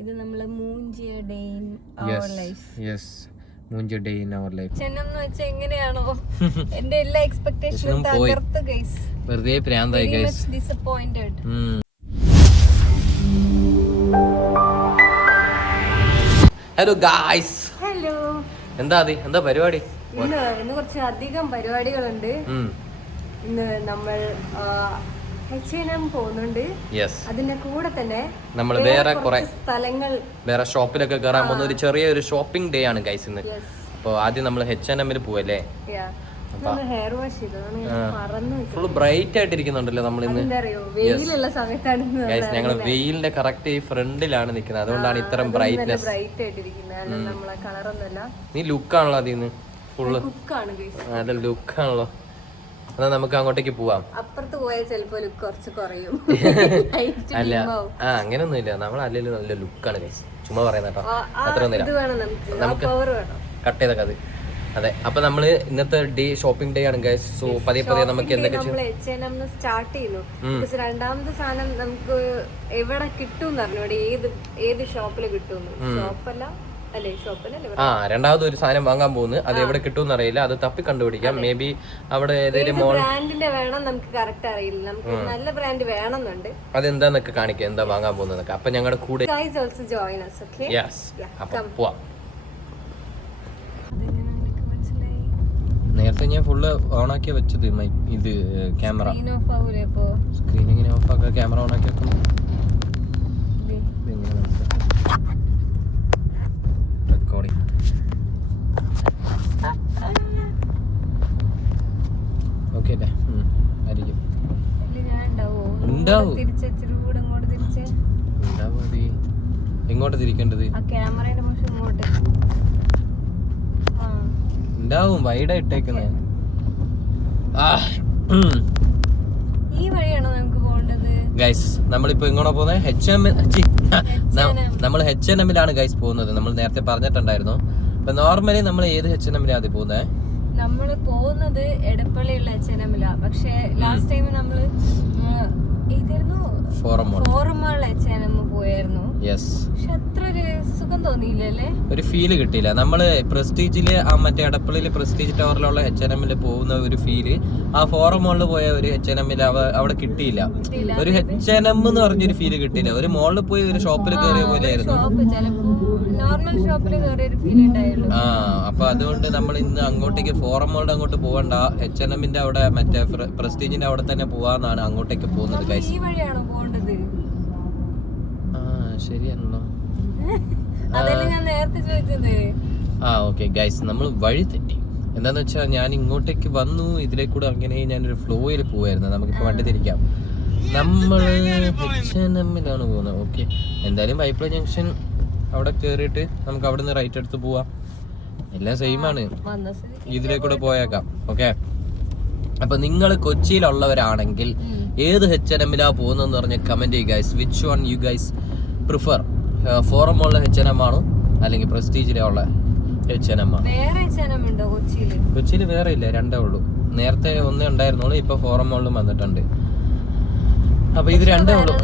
ഇത് നമ്മളെ മൂഞ്ചിയ day in our life. Yes, മൂഞ്ചിയ ഡേ ഇൻ അവർ ലൈഫ്. ചെന്നെന്ന് വെച്ചാൽ എങ്ങനെയാണോ എന്റെ എല്ലാ എക്സ്പെക്ടേഷനും തകർത്ത് ഗൈസ്. വെറുതെ പ്രാന്തായി guys. Disappointed. Hello guys. Hello. എന്താ പരിപാടി? ഇന്ന് കുറച്ച് അധികം പരിപാടികളുണ്ട്. ഇന്ന് നമ്മൾ H&M പോകുന്നുണ്ട്. അതിന്റെ കൂടെ തന്നെ നമ്മൾ വേറെ കുറെ സ്ഥലങ്ങൾ, വേറെ ഷോപ്പിലൊക്കെ കയറാൻ പോകുന്ന ഒരു ചെറിയൊരു ഷോപ്പിംഗ് ഡേ ആണ് ഗൈസ് ഇന്ന്. അപ്പോൾ ആദ്യം നമ്മൾ H&M പോവല്ലേ. ഹെയർ വാഷ് ചെയ്തു ഫുൾ ബ്രൈറ്റ് ആയിട്ടിരിക്കുന്നുണ്ടല്ലോ നമ്മൾ ഇന്ന്. വെയിലുള്ള സമയത്താണ് ഗൈസ് ഞങ്ങൾ വെയിലിന്റെ കറക്റ്റ് ഈ ഫ്രണ്ടിലാണ് നിൽക്കുന്നത്, അതുകൊണ്ടാണ് ഇത്രയും ബ്രൈറ്റ്നെസ്. നീ ലുക്കാണല്ലോ അതിന്ന് ഫുള്ള്. നല്ല ലുക്കാണല്ലോ. എന്നാ നമുക്ക് അങ്ങോട്ടേക്ക് പോവാം. അപ്പുറത്ത് പോയാൽ ചിലപ്പോ ലുക്ക് കുറച്ച് കുറയും. അല്ല അങ്ങനെയൊന്നും ഇല്ല, നമ്മൾ അല്ലെങ്കിൽ നല്ല ലുക്കാണ് ഗൈസ്, ചുമ്മാ പറയുന്ന കേട്ടോ. അത്ര ഒന്നുമില്ല, നമുക്ക് കട്ട് ചെയ്തൊക്കെ അത്. അതെ, അപ്പൊ നമ്മള് ഇന്നത്തെ ഡേ ഷോപ്പിംഗ് ഡേ ആണ് ഗൈസ്. സോ പതിയെ നമുക്ക് എന്തൊക്കെ സ്റ്റാർട്ട് ചെയ്യുന്നു. രണ്ടാമത്തെ സാധനം നമുക്ക് എവിടെ കിട്ടും അറിഞ്ഞൂടെ, ഏത് ഷോപ്പില് കിട്ടും. ഷോപ്പല്ല, രണ്ടാമത് ഒരു സാധനം വാങ്ങാൻ പോകുന്നു. അത് എവിടെ കിട്ടും അറിയില്ല, അത് തപ്പി കണ്ടുപിടിക്കാം. മേ ബി അവിടെ ഏതെങ്കിലും ബ്രാൻഡിന്റെ വേണം, നമുക്ക് കറക്റ്റ് അറിയില്ല. നമുക്ക് നല്ല ബ്രാൻഡ് വേണമെന്നുണ്ട്. അതെന്താന്നൊക്കെ കാണിക്കാം, എന്താ വാങ്ങാൻ പോകുന്നതൊക്കെ. അപ്പൊ ഞങ്ങളുടെ കൂടെ പോവാം. നേരത്തെ ഞാൻ ഫുള്ള് ഓണാക്കി വെച്ചത് ഇത് ക്യാമറ. സ്ക്രീൻ എങ്ങനെ ഓഫ് ആക്കുക? ക്യാമറ ഓണാക്കി വെക്കുന്നു. റെക്കോർഡിംഗ്. ഓക്കെ അല്ലേ? ആയിരിക്കും. ഉണ്ടാവും. എങ്ങോട്ട് തിരിക്കേണ്ടത്? ഉണ്ടാവും, വൈഡാ ഇട്ടേക്കുന്നത്. ഈ വഴിയാണോ നമുക്ക് പോകേണ്ടത് ഗൈസ്? നമ്മളിപ്പോ എങ്ങോട്ടാ പോകുന്നത്? നമ്മൾ H&Mലാണ് ഗൈസ് പോകുന്നത്. നമ്മൾ നേരത്തെ പറഞ്ഞിട്ടുണ്ടായിരുന്നു. അപ്പൊ നോർമലി നമ്മൾ ഏത് H&Mലാണ് ആദ്യം പോകുന്നത്? നമ്മള് പോകുന്നത് എടപ്പള്ളിയുള്ള H&Mലാ. പക്ഷെ ലാസ്റ്റ് ടൈം നമ്മള് ഫോറം മാളിൽ H&M പോയായിരുന്നു. പക്ഷെ അത്ര ഒരു സുഖം തോന്നിയില്ലല്ലേ, ഒരു ഫീല് കിട്ടിയില്ല. നമ്മള് പ്രസ്റ്റീജില് മറ്റേ എടപ്പള്ളിയില് പ്രസ്റ്റീജ് ടവറിലുള്ള H&Mല് പോകുന്ന ഒരു ഫീല് ആ ഫോറം മാളിൽ പോയ ഒരു H&Mല് അവിടെ കിട്ടിയില്ല. ഒരു H&M എന്ന് പറഞ്ഞൊരു ഫീല് കിട്ടിയില്ല. ഒരു മാളിൽ പോയി ഒരു ഷോപ്പിൽ കയറിയ പോലെ ആയിരുന്നു. അപ്പൊ അതുകൊണ്ട് നമ്മൾ ഇന്ന് അങ്ങോട്ടേക്ക് ഫോറം മാളിന്റെ അങ്ങോട്ട് പോകണ്ട, H&Mന്റെ അവിടെ മറ്റേ പ്രസ്റ്റീജിന്റെ അവിടെ തന്നെ പോവാന്നാണ് അങ്ങോട്ടേക്ക് പോകുന്നത് ഗൈസ്. ശരിയാണല്ലോ. ഓക്കെ ഗൈസ്, നമ്മൾ വഴി തെറ്റി. എന്താന്ന് വെച്ചാൽ ഞാൻ ഇങ്ങോട്ടേക്ക് വന്നു, ഇതിലെ കൂടെ അങ്ങനെ ഞാനൊരു ഫ്ലോയിൽ പോവായിരുന്നു. നമുക്കിപ്പോ വണ്ടി തിരിക്കാം. നമ്മൾ H&Mലാണ് പോകുന്നത്. ഓക്കെ, എന്തായാലും പൈപ്പ് ജംഗ്ഷൻ അവിടെ കേറിയിട്ട് നമുക്ക് അവിടെ നിന്ന് റൈറ്റ് എടുത്ത് പോവാം. എല്ലാം സെയിം ആണ്, ഇതിലെ കൂടെ പോയേക്കാം. ഓക്കെ, അപ്പൊ നിങ്ങൾ കൊച്ചിയിലുള്ളവരാണെങ്കിൽ ഏത് H&Mലാ പോകുന്നതെന്ന് പറഞ്ഞ കമന്റ് ചെയ്യുക guys. Which one you guys prefer? Forum മോളിലെ H&M ആണോ അല്ലെങ്കിൽ പ്രസ്റ്റീജിലുള്ള H&M ആണോ? കൊച്ചിയിൽ വേറെ ഇല്ല, രണ്ടേ ഉള്ളൂ. നേരത്തെ ഒന്നേ ഉണ്ടായിരുന്നുള്ളൂ, ഇപ്പൊ ഫോറം മോളിലും വന്നിട്ടുണ്ട്. അപ്പൊ ഇത് രണ്ടേ ഉള്ളൂ.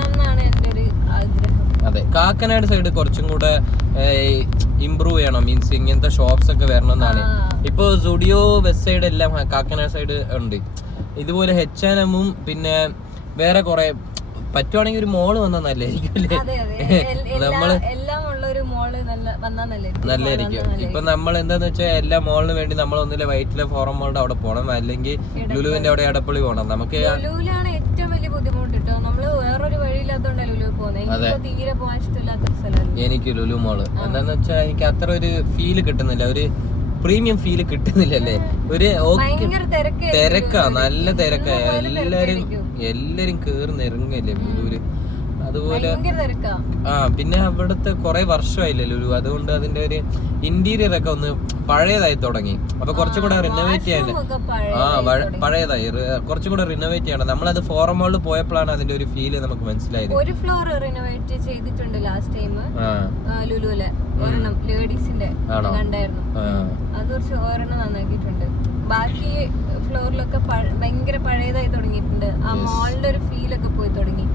അതെ, കാക്കനാട് സൈഡ് കുറച്ചും കൂടെ ഇംപ്രൂവ് ചെയ്യണം, മീൻസ് ഇങ്ങനത്തെ ഷോപ്സ് ഒക്കെ വരണം എന്നാണ്. ഇപ്പൊ സുഡിയോ വെസ്റ്റ് സൈഡ് എല്ലാം കാക്കനാട് സൈഡ് ഉണ്ട്. ഇതുപോലെ H&Mഉം പിന്നെ വേറെ കുറെ പറ്റുവാണെങ്കിൽ ഒരു മോള് വന്നാൽ നല്ലായിരിക്കും അല്ലേ? നമ്മള് നല്ലായിരിക്കും. ഇപ്പൊ നമ്മൾ എന്താന്ന് വെച്ചാൽ എല്ലാ മോളിന് വേണ്ടി നമ്മൾ ഒന്നിലെ വൈറ്റിലെ ഫോറം മോളിന്റെ അവിടെ പോകണം, അല്ലെങ്കിൽ ലുലുവിന്റെ അവിടെ എടപ്പള്ളി പോകണം. നമുക്ക് ഏറ്റവും വലിയ ബുദ്ധിമുട്ട് കേട്ടോ, നമ്മള് വേറൊരു വഴിയില്ലാത്തോണ്ട് ലുലു പോകുന്നത്. തീരെ പോകാൻ ഇഷ്ടമില്ലാത്ത സ്ഥലം എനിക്ക് ലുലു മോള്. എന്താന്ന് വെച്ചാൽ എനിക്ക് അത്ര ഒരു ഫീല് കിട്ടുന്നില്ല, ഒരു പ്രീമിയം ഫീല് കിട്ടുന്നില്ലല്ലേ. ഒരു തിരക്കാ, നല്ല തിരക്കാ. എല്ലാരും കേറി ഇറങ്ങല്ലേ ലുലുവില്. അതുപോലെ പിന്നെ അവിടുത്തെ കുറെ വർഷമായില്ലേ ലുലു, അതുകൊണ്ട് അതിന്റെ ഒരു ഇന്റീരിയർ ഒക്കെ ഒന്ന് പഴയതായി തുടങ്ങി. അപ്പൊ കുറച്ചും കൂടെ റിനോവേറ്റ് ചെയ്യണ്ടേ? പഴയതായി, കുറച്ചും കൂടെ റിനോവേറ്റ് ചെയ്യണം. നമ്മളത് ഫോറം മാളിൽ പോയപ്പോഴാണ് അതിന്റെ ഒരു ഫീല് നമുക്ക് മനസ്സിലായത്. ഒരു ഫ്ലോർ റിനോവേറ്റ് ചെയ്തിട്ടുണ്ട് ലാസ്റ്റ് ടൈം ലുലുവിലെ, ലേഡീസിന്റെ കണ്ടായിരുന്നു. അത് കുറച്ച് ഒരെണ്ണം നന്നാക്കിയിട്ടുണ്ട്. ബാക്കി ഫ്ലോറിലൊക്കെ ഭയങ്കര പഴയതായി തുടങ്ങിയിട്ടുണ്ട്. ആ മോളിന്റെ ഒരു ഫീൽ ഒക്കെ പോയി തുടങ്ങി.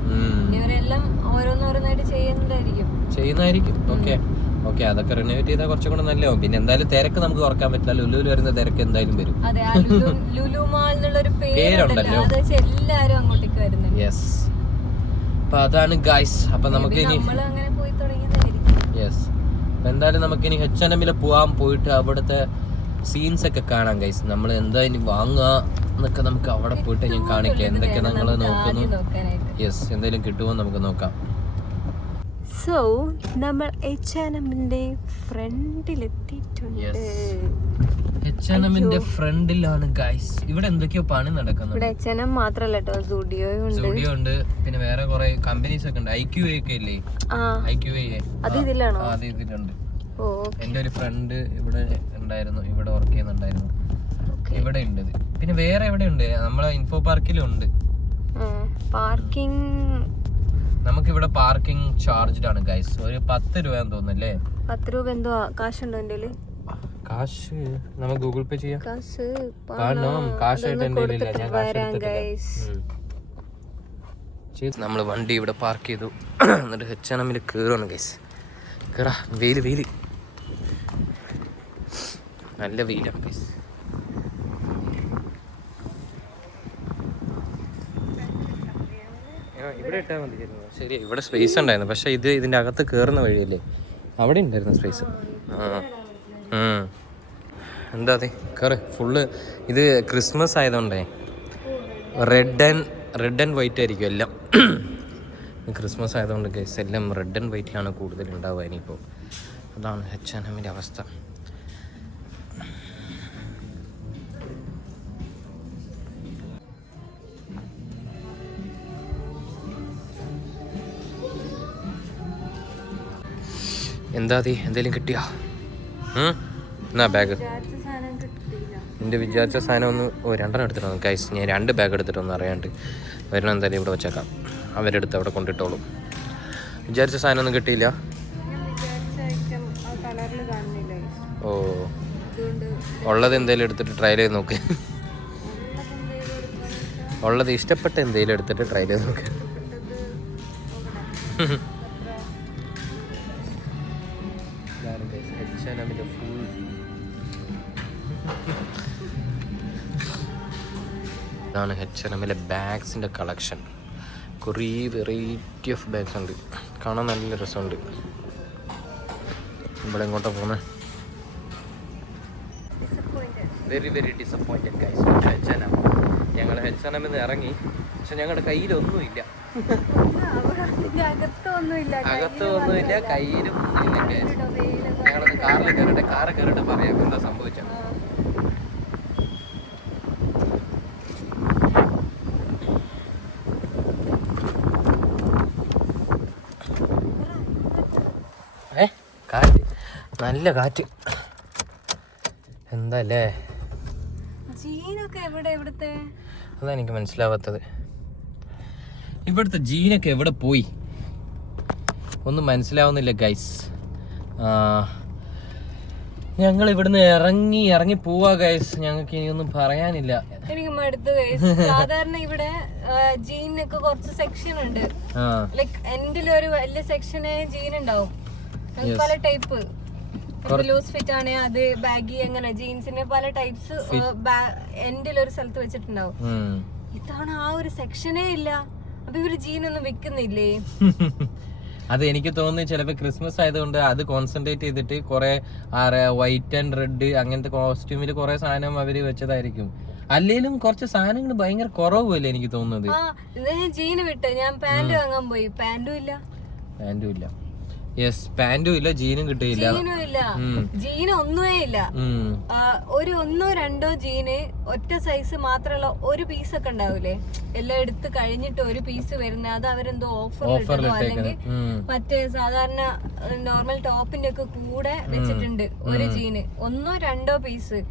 ഇവരെല്ലാം ഓരോന്നോരോന്നായിട്ട് ചെയ്യുന്നതായിരിക്കും. ഓക്കെ അതൊക്കെ റിനോവേറ്റ് ചെയ്താൽ കുറച്ചും കൂടെ നല്ലതാവും. പിന്നെ എന്തായാലും തിരക്ക് നമുക്ക് കുറക്കാൻ പറ്റില്ല. ലുലുവിൽ വരുന്ന തിരക്ക് എന്തായാലും വരും. ലുലു മാൾ എന്നുള്ളൊരു പേരുണ്ടല്ലോ, എല്ലാരും അങ്ങോട്ടേക്ക് വരുന്നുണ്ട്. യെസ്, അപ്പൊ അതാണ് ഗൈസ്. അപ്പൊ നമുക്ക് ഇനി അങ്ങനെ പോയി തുടങ്ങിയതായിരിക്കും. യെസ്, അപ്പൊ എന്തായാലും നമുക്ക് ഇനി H&M പോയിട്ട് അവിടുത്തെ സീൻസ് ഒക്കെ കാണാം ഗൈസ്. നമ്മൾ എന്താ ഇനി വാങ്ങുക എന്നൊക്കെ നമുക്ക് അവിടെ പോയിട്ട് ഞാൻ കാണിക്കാം. എന്തൊക്കെ നമ്മൾ നോക്കുന്നു. യെസ്, എന്തെങ്കിലും കിട്ടുമോ നമുക്ക് നോക്കാം. സോ നമ്മൾ H&Mന്റെ ഫ്രണ്ടിലെത്തിയിട്ടുണ്ട്. H&Mന്റെ ഫ്രണ്ടിലാണ് ഗൈസ്. ഇവിടെ എന്തൊക്കെയോ പണി നടക്കുന്നുണ്ട്. ഇവിടെ H&M മാത്രല്ല കേട്ടോ, സ്റ്റുഡിയോ ഉണ്ട്. പിന്നെ വേറെ കുറെ കമ്പനീസ് ഒക്കെ ഉണ്ട്. IQA ഒക്കെ ഇല്ലേ? IQA അത് ഇതിലാണോ? അത് ഇതിലുണ്ട്. എന്റെ ഒരു ഫ്രണ്ട് ഇവിടെ ഉണ്ടായിരുന്നു, ഇവിടെ വർക്ക് ചെയ്യുന്നുണ്ടായിരുന്നു. ഇവിടെ ഉണ്ട്. പിന്നെ വേറെ എവിടെ ഉണ്ട്? നമ്മളെ ഇൻഫോ പാർക്കിലും ഉണ്ട്. പാർക്കിംഗ് നമുക്കിവിടെ പാർക്കിംഗ് ചാർജ്ഡ് ആണ് ഗൈസ്. ഒരു 10 രൂപയാന്ന് തോന്നുന്നല്ലേ? 10 രൂപ എന്തോ കാശുണ്ടോ എന്റെ കാശ് നമുക്ക് ഗൂഗിൾ പേ ചെയ്യാം. കാശായിട്ട് നമ്മൾ വണ്ടി ഇവിടെ പാർക്ക് ചെയ്തു. എന്നിട്ട് H&M കേറാണ് ഗൈസ്. കേറാ. വെയില് നല്ല വെയിലാണ് ഗൈസ്. ഇവിടെ ഇട്ടാൽ മതി. ശരി, ഇവിടെ സ്പേസ് ഉണ്ടായിരുന്നു. പക്ഷെ ഇതിന്റെ അകത്ത് കേറുന്ന വഴിയല്ലേ, അവിടെ ഉണ്ടായിരുന്നു സ്പേസ്. എന്താ അതെ കയറ്. ഫുള്ള് ഇത് ക്രിസ്മസ് ആയതുകൊണ്ടേ റെഡ് ആൻഡ് വൈറ്റ് ആയിരിക്കും എല്ലാം. ക്രിസ്മസ് ആയതുകൊണ്ട് ഗൈസ് എല്ലാം റെഡ് ആൻഡ് വൈറ്റിലാണ് കൂടുതൽ ഉണ്ടാവുക ഇനിയിപ്പോൾ. അതാണ് H&Mന്റെ അവസ്ഥ. എന്താ എന്തേലും കിട്ടിയാ? എന്നാ ബാഗ് എൻ്റെ വിചാരിച്ച സാധനം ഒന്ന് 2 എടുത്തിട്ട് വന്നു ഗൈസ്. ഞാൻ 2 ബാഗ് എടുത്തിട്ടൊന്നും അറിയാണ്ട് വരണം. എന്തായാലും ഇവിടെ വെച്ചേക്കാം, അവരെടുത്ത് അവിടെ കൊണ്ടിട്ടോളും. വിചാരിച്ച സാധനം ഒന്നും കിട്ടിയില്ല. ഓ, ഉള്ളത് എന്തെങ്കിലും എടുത്തിട്ട് ട്രൈ ചെയ്ത് നോക്ക്. ഉള്ളത് ഇഷ്ടപ്പെട്ട എന്തെങ്കിലും എടുത്തിട്ട് ട്രൈ ചെയ്ത് നോക്ക്. ഇതാണ് H&Mലെ ബാഗ്സിൻ്റെ കളക്ഷൻ. കുറേ വെറൈറ്റി ഓഫ് ബാഗ്സ് ഉണ്ട്. കാണാൻ നല്ല രസമുണ്ട്. ഇവിടെ എങ്ങോട്ടാ പോകുന്നത്? Very disappointed guys. H&M ഞങ്ങൾ H&M ഇറങ്ങി, പക്ഷെ ഞങ്ങളുടെ കയ്യിലൊന്നുമില്ല. അകത്തൊന്നുമില്ല, കയ്യിലും ഇല്ല. ഞങ്ങളൊന്ന് കാറിൽ കയറിട്ട് പറയാം എന്താ സംഭവിച്ചത്. കാറ്റ്, നല്ല കാറ്റ്. എന്താല്ലേ അതാ എനിക്ക് മനസ്സിലാവാത്തത്. ഇവിടുത്തെ ജീനൊക്കെ എവിടെ പോയി ഒന്നും മനസ്സിലാവുന്നില്ല ഗൈസ്. ഞങ്ങൾ ഇവിടുന്ന് ഇറങ്ങി പോവാ ഗൈസ്. ഞങ്ങൾക്ക് ഇനിയൊന്നും പറയാനില്ല. എനിക്ക് മടുത്തു ഗൈസ്. സാധാരണ ഇവിടെ ജീനൊക്കെ കുറച്ച് സെക്ഷൻ ഉണ്ട്. ലൈക് എൻഡിൽ ഒരു വലിയ സെക്ഷന് ജീൻ ഉണ്ടാവും. പല ടൈപ്പ് ലൂസ് ഫിറ്റ് ആണ്, അത് ബാഗി, അങ്ങനെ ജീൻസിന് പല ടൈപ്സ് എൻഡിൽ ഒരു സ്ഥലത്ത് വെച്ചിട്ടുണ്ടാവും. ഇതാണ് ആ ഒരു സെക്ഷനേ ഇല്ല. അപ്പൊ ഇവര് ജീനൊന്നും വിൽക്കുന്നില്ലേ? അത് എനിക്ക് തോന്നുന്നു ചിലപ്പോ ക്രിസ്മസ് ആയതുകൊണ്ട് അത് കോൺസെൻട്രേറ്റ് ചെയ്തിട്ട് കുറെ വൈറ്റ് ആൻഡ് റെഡ് അങ്ങനത്തെ കോസ്റ്റ്യൂമിൽ കുറെ സാധനം അവര് വെച്ചതായിരിക്കും. അല്ലേലും കുറച്ച് സാധനങ്ങൾ ഭയങ്കര കുറവല്ലേ എനിക്ക് തോന്നുന്നത്. ജീന് വിട്ട് ഞാൻ പാന്റ് വാങ്ങാൻ പോയി, പാന്റും ഇല്ല. യെസ്, പാന്റും ഇല്ല, ജീനും കിട്ടിയില്ല. ജീന് ഒന്നുമേ ഇല്ല. ഒരു 1-2 ജീന് ഒറ്റ സൈസ് മാത്രമുള്ള ഒരു പീസ് ഒക്കെ ഉണ്ടാവൂലേ, എല്ലാം എടുത്ത് കഴിഞ്ഞിട്ട് ഒരു പീസ് വരുന്ന, അത് അവരെന്തോ ഓഫറിൽ അല്ലെങ്കിൽ മറ്റേ സാധാരണ നോർമൽ ടോപ്പിന്റെ ഒക്കെ കൂടെ വെച്ചിട്ടുണ്ട്. ഒരു ജീന് 1-2 പീസ്.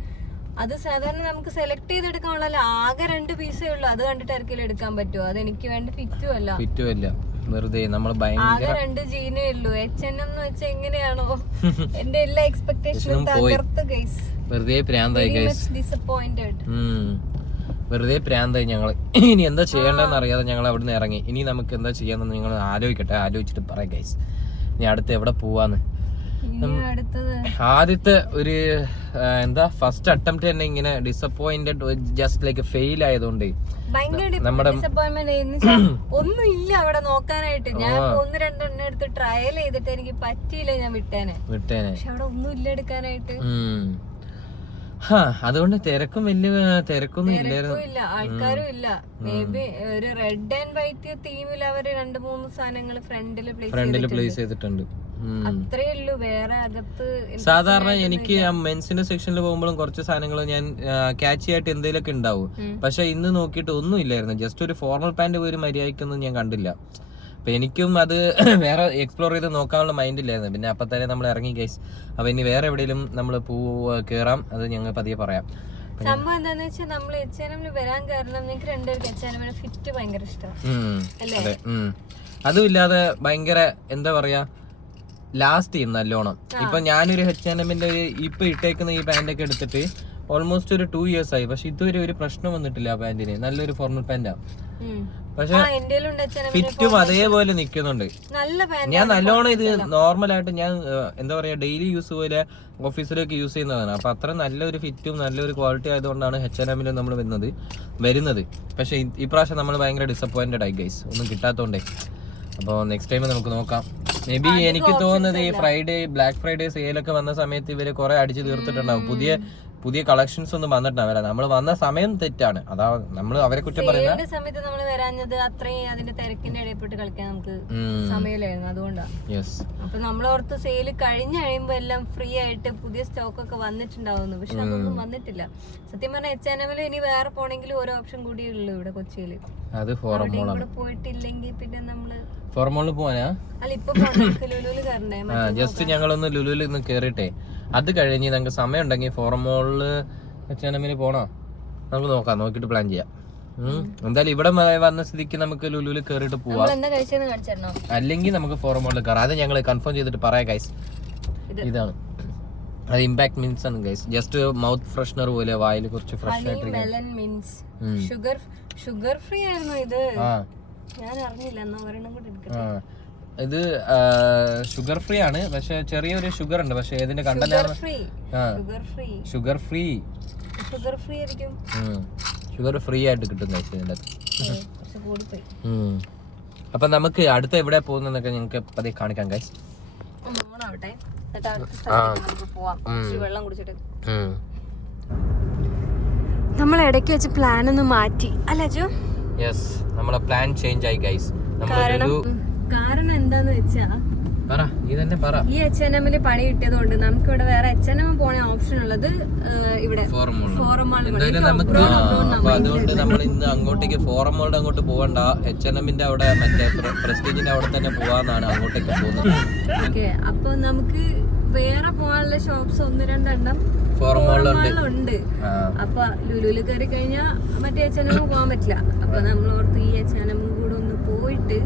അത് സാധാരണ നമുക്ക് സെലക്ട് ചെയ്തെടുക്കാനുള്ള ആകെ 2 പീസേ ഉള്ളൂ. അത് കണ്ടിട്ട് ആർക്കെങ്കിലും എടുക്കാൻ പറ്റുമോ? അത് എനിക്ക് വേണ്ട ഫിറ്റും അല്ല, വെറുതെ നമ്മൾ ആകെ 2 ജീനേ ഉള്ളൂ. H&M എന്ന് വെച്ചാൽ എങ്ങനെയാണോ എന്റെ എല്ലാ എക്സ്പെക്ടേഷനും തകർത്ത് ഗൈസ്. വെറുതെ പ്രാന്തായി ഗൈസ്. ഡിസപ്പോയിന്റഡ്. വെറുതെ പ്രാന്തായി ഞങ്ങള്. ഇനി എന്താ ചെയ്യേണ്ടതെന്ന് അറിയാതെ ഞങ്ങൾ അവിടെ നിന്ന് ഇറങ്ങി. ഇനി നമുക്ക് എന്താ ചെയ്യാന്ന് നിങ്ങൾ ആലോചിച്ചിട്ട് പറയാം ഗൈസ്. ഇനി അടുത്ത് എവിടെ പോവാന്ന്. ആദ്യത്തെ ഒരു ഫസ്റ്റ് അറ്റംപ്റ്റ് തന്നെ ഇങ്ങനെ ഡിസപ്പോയിന്റഡ്, ജസ്റ്റ് ലൈക്ക് ഫെയിൽ ആയതുകൊണ്ട് നമ്മുടെ ഒന്നും ഇല്ല അവിടെ നോക്കാനായിട്ട്. ഞാൻ 1-2 എണ്ണം എടുത്ത് ട്രയൽ ചെയ്തിട്ട് എനിക്ക് പറ്റിയില്ല, ഞാൻ വിട്ടേനെ. പക്ഷെ അവിടെ ഒന്നും ഇല്ല എടുക്കാനായിട്ട്. അതുകൊണ്ട് തിരക്കൊന്നും ഇല്ലായിരുന്നു, ആൾക്കാരും ഇല്ല. മേ ബി ഒരു റെഡ് ആൻഡ് വൈറ്റ് തീമിൽ അവര് 2-3 സാധനങ്ങൾ ഫ്രണ്ടില് പ്ലേസ് ചെയ്തിട്ടുണ്ട്. അത്രേ ഉള്ളൂ. വേറെ അകത്ത് സാധാരണ എനിക്ക് മെൻസിന്റെ സെക്ഷനിൽ പോകുമ്പോഴും കുറച്ച് സാധനങ്ങൾ ഞാൻ ക്യാച്ച് ആയിട്ട് എന്തെങ്കിലുമൊക്കെ ഉണ്ടാവും. പക്ഷെ ഇന്ന് നോക്കിയിട്ട് ഒന്നും ഇല്ലായിരുന്നു. ജസ്റ്റ് ഒരു ഫോർമൽ പാന്റ് ഒരു മര്യാദക്കൊന്നും ഞാൻ കണ്ടില്ല. അപ്പൊ എനിക്കും അത് വേറെ എക്സ്പ്ലോർ ചെയ്ത് നോക്കാനുള്ള മൈൻഡ് ഇല്ലായിരുന്നു. പിന്നെ അപ്പൊ തന്നെ നമ്മൾ ഇറങ്ങി ഗൈസ്. അപ്പൊ ഇനി വേറെ എവിടെയെങ്കിലും നമ്മൾ കേറാം, അത് ഞങ്ങൾ പതിയെ പറയാം. സംഭവം എന്താന്ന് വെച്ചാൽ നമ്മൾ H&M വരാൻ കാരണം നിങ്ങൾക്ക് രണ്ടുപേർക്ക് H&M ഫിറ്റ് ഭയങ്കര ഇഷ്ടമാണ്. അതും ഇല്ലാതെ ഭയങ്കര എന്താ പറയാ, ലാസ്റ്റ് ചെയ്യും നല്ലോണം. ഇപ്പൊ ഞാനൊരു H&M ഇപ്പൊ ഇട്ടേക്കുന്ന ഈ പാന്റ് ഒക്കെ എടുത്തിട്ട് ഓൾമോസ്റ്റ് ഒരു 2 years ആയി. പക്ഷെ ഇതുവരെ ഒരു പ്രശ്നം വന്നിട്ടില്ല ആ പാന്റിന്. നല്ലൊരു ഫോർമൽ പാന്റാ. പക്ഷെ ഫിറ്റും അതേപോലെ നിക്കുന്നുണ്ട്. ഞാൻ നല്ലോണം ഇത് നോർമലായിട്ട് ഞാൻ എന്താ പറയാ ഡെയിലി യൂസ് പോലെ ഓഫീസിലൊക്കെ യൂസ് ചെയ്യുന്നതാണ്. അപ്പൊ അത്ര നല്ലൊരു ഫിറ്റും നല്ലൊരു ക്വാളിറ്റി ആയതുകൊണ്ടാണ് H&M നമ്മൾ വരുന്നത്. പക്ഷെ ഇപ്രാവശ്യം നമ്മൾ ഭയങ്കര ഡിസപ്പോയിന്റഡ് ആയി ഗൈസ്, ഒന്നും കിട്ടാത്തോണ്ടേ. അപ്പോൾ നെക്സ്റ്റ് ടൈം നമുക്ക് നോക്കാം. മേ ബി എനിക്ക് തോന്നുന്നത് ഈ ബ്ലാക്ക് ഫ്രൈഡേ സെയിലൊക്കെ വന്ന സമയത്ത് ഇവര് കുറെ അടിച്ചു തീർത്തിട്ടുണ്ടാവും. പുതിയ കളക്ഷൻസ് ഒന്നും വന്നിട്ടുണ്ടാവില്ല. നമ്മൾ വന്ന സമയം തെറ്റാണ്, അതാ നമ്മൾ അവരെ കുറ്റം പറയുന്നത്. സമയത്ത് നമ്മൾ വരാഞ്ഞത് അത്രയും അതിന്റെ തിരക്കിന്റെ ഇടയിൽപ്പെട്ട് കളിക്കാൻ നമുക്ക് സമയമില്ലായിരുന്നു, അതുകൊണ്ടാണ്. അപ്പൊ നമ്മളോർത്ത് സെയിൽ കഴിഞ്ഞ് കഴിയുമ്പോ എല്ലാം ഫ്രീ ആയിട്ട് പുതിയ സ്റ്റോക്ക് ഒക്കെ വന്നിട്ടുണ്ടാവുന്നു. പക്ഷെ അതൊന്നും വന്നിട്ടില്ല. സത്യം പറഞ്ഞാൽ H&M ഇനി വേറെ പോണെങ്കിൽ ഒരു ഓപ്ഷൻ കൂടി ഉള്ളു ഇവിടെ കൊച്ചിയില്. അത് ഫോറമോളാണ്. പോയിട്ടില്ലെങ്കിൽ പിന്നെ നമ്മള് ഫോറമോളിൽ പോവാനാ? അല്ല, ഇപ്പൊ ലുലുവില് കയറണ്ടേ? ജസ്റ്റ് ഞങ്ങളൊന്ന് ലുലുവിൽ ഇന്ന് കേറിട്ടെ അത് കഴിഞ്ഞ് നമുക്ക് സമയം ഉണ്ടെങ്കിൽ ഫോറമോളില് H&M പോണോ നമുക്ക് നോക്കാം, നോക്കിട്ട് പ്ലാൻ ചെയ്യാം. എന്തായാലും ഇവിടെ വന്ന സ്ഥിതിക്ക് നമുക്ക് ലുലുവിൽ കേറിട്ട് പോവാം. അല്ലെങ്കിൽ നമുക്ക് ഫോറമോളിൽ കയറാം. അത് ഞങ്ങൾ കൺഫേം ചെയ്തിട്ട് പറയാം ഗൈസ്. ഇതാണ് അത് ഇമ്പാക്ട് മിൻസ് ആണ് ഗൈസ്. ജസ്റ്റ് മൗത്ത് ഫ്രഷ്നർ പോലെ വായിൽ കുറച്ച് ഫ്രഷ് ആയിട്ട്. ഷുഗർ ഫ്രീ ആയിരുന്നു ഇത്, ഞാൻ അറിഞ്ഞില്ല. ഇത് ഷുഗർ ഫ്രീ ആണ്, പക്ഷെ ചെറിയൊരു ഷുഗർ ഉണ്ട്. പക്ഷെ ഏതിന്റെ കണ്ടന്റാണ്? ഷുഗർ ഫ്രീ ആയിട്ട് കിട്ടും ഇതിന്റെ. അപ്പൊ നമുക്ക് അടുത്ത എവിടെ പോകുന്നൊക്കെ ഞങ്ങൾക്ക് പതിയെ കാണിക്കാം ഗൈസ്. നമ്മൾ ഇടയ്ക്ക് വെച്ച് പ്ലാൻ ഒന്ന് മാറ്റി അല്ലേ ജോ? യെസ്, നമ്മളെ പ്ലാൻ ചേഞ്ച് ആയി ഗൈസ്. കാരണം എന്താന്ന് വെച്ചാ ഈ H&M പണി കിട്ടിയത് കൊണ്ട് നമുക്ക് ഇവിടെ വേറെ H&M പോണ ഓപ്ഷൻ ഉള്ളത് ഇവിടെ അതുകൊണ്ട് നമ്മൾ ഇന്ന് അങ്ങോട്ടേക്ക് ഫോറമോളുടെ അങ്ങോട്ട് പോകണ്ട, H&M അവിടെ മറ്റേ പ്രസ്റ്റീജിന്റെ അവിടെ തന്നെ പോവാന്നാണ് അങ്ങോട്ടേക്ക് പോകുന്നത്. ഓക്കെ, അപ്പൊ നമുക്ക് വേറെ പോകാനുള്ള ഷോപ്സ് 1-2 എണ്ണം ഫോറമോളിലുണ്ട്. അപ്പൊ ലുലുവിൽ കയറി കഴിഞ്ഞാൽ മറ്റേ H&M പോകാൻ പറ്റില്ല. അപ്പൊ നമ്മളോർത്ത് ഈ H&M കൂടെ ഒന്ന് പോയിട്ട്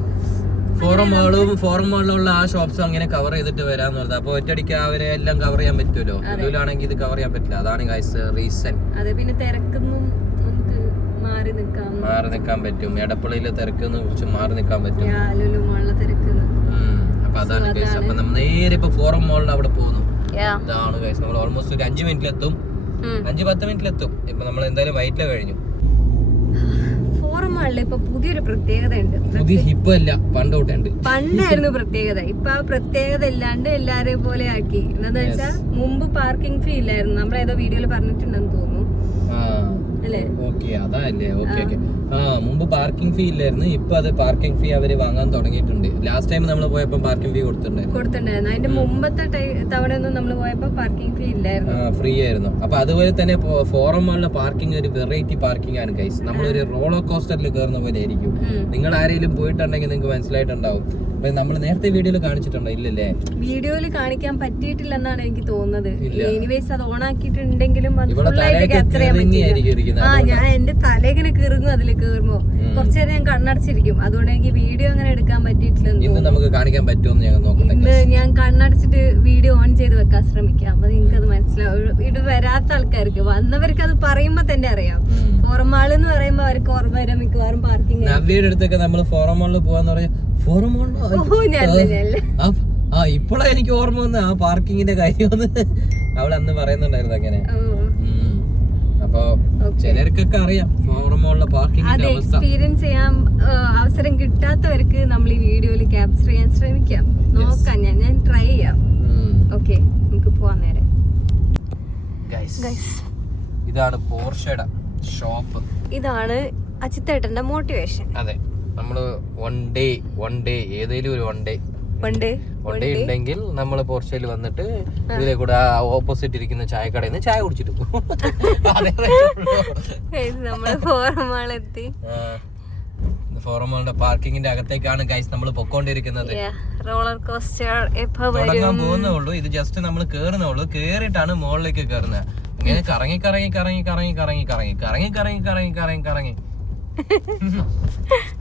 ഫോറമോളിലുള്ള ആ ഷോപ്സ് അങ്ങനെ കവർ ചെയ്തിട്ട് വരാന്ന് പറഞ്ഞത്. അപ്പൊ ഒറ്റയടിക്ക് അവരെ എല്ലാം കവർ ചെയ്യാൻ പറ്റുമല്ലോ. ലുലുവിലാണെങ്കിൽ ഇത് കവർ ചെയ്യാൻ പറ്റില്ല. അതാണ് ഗൈസ് റീസൺ. അതെ, പിന്നെ തിരക്കൊന്നും നമുക്ക് മാറി നിൽക്കാൻ പറ്റും. എടപ്പള്ളിയിലെ തിരക്കൊന്നും കുറച്ച് മാറി നിൽക്കാൻ പറ്റും. അപ്പൊ അതാണ് ഗൈസ്. അപ്പൊ നമ്മൾ നേരെ ഇപ്പൊ ഫോറമോളിൽ അവിടെ പോകുന്നു. ഇതാണ് ഗൈസ്, നമ്മൾ ഓൾമോസ്റ്റ് ഒരു 5 മിനിറ്റിലെത്തും, 5-10 മിനിറ്റിലെത്തും. ഇപ്പൊ നമ്മൾ എന്തായാലും വൈറ്റില കഴിഞ്ഞു. ഇപ്പൊ പുതിയൊരു പ്രത്യേകത ഉണ്ട്. പണ്ടായിരുന്നു പ്രത്യേകത, ഇപ്പൊ ആ പ്രത്യേകത ഇല്ലാണ്ട് എല്ലാരെയും പോലെ ആക്കി. എന്താന്ന് വെച്ചാൽ മുമ്പ് പാർക്കിംഗ് ഫീ ഇല്ലായിരുന്നു. നമ്മൾ ഏതോ വീഡിയോയിൽ പറഞ്ഞിട്ടുണ്ടെന്ന് തോന്നുന്നു അല്ലേ? മുമ്പ് പാർക്കിംഗ് ഫീ ഇല്ലായിരുന്നു. ഇപ്പൊ അത് പാർക്കിംഗ് ഫീ അവര് വാങ്ങാൻ തുടങ്ങിയിട്ടുണ്ട്. ലാസ്റ്റ് ടൈം നമ്മൾ പോയപ്പോ പാർക്കിംഗ് ഫീ കൊടുത്തിട്ടുണ്ടായിരുന്നു. അതിന്റെ മുമ്പത്തെ തവണ ഒന്നും നമ്മൾ പോയപ്പോ പാർക്കിംഗ് ഫീ ഇല്ലായിരുന്നു, ഫ്രീ ആയിരുന്നു. അപ്പൊ അതുപോലെ തന്നെ ഫോറമോളിലെ പാർക്കിംഗ് ഒരു വെറൈറ്റി പാർക്കിംഗ് ആണ് ഗൈസ്. നമ്മളൊരു റോളർ കോസ്റ്ററിൽ കയറുന്ന പോലെ ആയിരിക്കും. നിങ്ങൾ ആരെങ്കിലും പോയിട്ടുണ്ടെങ്കിൽ നിങ്ങൾക്ക് മനസ്സിലായിട്ടുണ്ടാവും. അപ്പൊ നമ്മൾ നേരത്തെ വീഡിയോയിൽ കാണിച്ചിട്ടുണ്ടോ? ഇല്ലല്ലേ, വീഡിയോയിൽ കാണിക്കാൻ പറ്റിയിട്ടില്ലെന്നാണ് എനിക്ക് തോന്നുന്നത്. എനിവേസ് അത് ഓൺ ആക്കിയിട്ടുണ്ടെങ്കിലും ഞാൻ എന്റെ തലയിങ്ങനെ കീറുന്നു. അതിൽ കീറുമ്പോ കുറച്ചേരം ഞാൻ കണ്ണടച്ചിരിക്കും. അതുകൊണ്ട് എനിക്ക് വീഡിയോ അങ്ങനെ എടുക്കാൻ പറ്റിയിട്ടില്ല. ഇന്ന് നമുക്ക് കാണിക്കാൻ പറ്റുമെന്ന് ഞങ്ങൾ നോക്കട്ടെ. ഇന്ന് ഞാൻ കണ്ണടച്ചിട്ട് വീഡിയോ ഓൺ ചെയ്ത് ചെയ്ത് വെക്കാൻ ശ്രമിക്കാം. അപ്പൊ നിങ്ങൾക്ക് അത് മനസ്സിലാവും. ഇവിടെ വരാത്ത ആൾക്കാർക്ക്, വന്നവർക്ക് അത് പറയുമ്പോ തന്നെ അറിയാം. ഫോറം മാൾ എന്ന് പറയുമ്പോ അവർക്ക് ഓർമ്മ വരാം മിക്കവാറും പാർക്കിംഗ്. നവ്യയുടെ അടുത്തൊക്കെ നമ്മള് ഫോറം മാളിൽ പോവാന്ന് പറഞ്ഞാൽ ഫോറം മാളിലോ ഇപ്പോഴാ എനിക്ക് ഓർമ്മ വന്ന ആ പാർക്കിങ്ങിന്റെ കാര്യമൊന്ന് അവൾ അന്ന് പറയുന്നുണ്ടായിരുന്നു അങ്ങനെ. അപ്പൊ ചിലർക്കൊക്കെ അറിയാം ഫോറം മാളിലെ പാർക്കിങ്ങിന്റെ അവസ്ഥ. എക്സ്പീരിയൻസ് ചെയ്യാൻ അവസരം കിട്ടാത്തവർക്ക് നമ്മൾ ഈ വീഡിയോയിൽ ക്യാപ്ചർ ചെയ്യാൻ ശ്രമിക്കാം. നോക്കാം, ഞാൻ ട്രൈ ചെയ്യാം. ഓക്കെ, നമുക്ക് പോവാൻ നേരെ. ഇതാണ് പോർഷയുടെ ഷോപ്പ്. ഇതാണ് അജിത്തേട്ടന്റെ മോട്ടിവേഷൻ. അതെ, നമ്മള് വൺ ഡേ ഏതെങ്കിലും ഒരു വൺ ഡേ ഉണ്ടെങ്കിൽ നമ്മള് പോർഷയിൽ വന്നിട്ട് ഇതിലെ കൂടെ ഓപ്പോസിറ്റ് ഇരിക്കുന്ന ചായക്കടയിൽ നിന്ന് ചായ കുടിച്ചിട്ട് പോകും. നമ്മള് ഫോറമാളെത്തി. ഫോറമാളുടെ പാർക്കിങ്ങിന്റെ അകത്തേക്കാണ് ഗൈസ് നമ്മൾ പൊക്കോണ്ടിരിക്കുന്നത്. റോളർ കോസ്റ്റർ തുടങ്ങാൻ പോകുന്നേ ഉള്ളൂ. ഇത് ജസ്റ്റ് നമ്മൾ കേറുന്നേ ഉള്ളൂ. കേറിയിട്ടാണ് മുകളിലേക്ക് കയറുന്നത്. ഇങ്ങനെ കറങ്ങി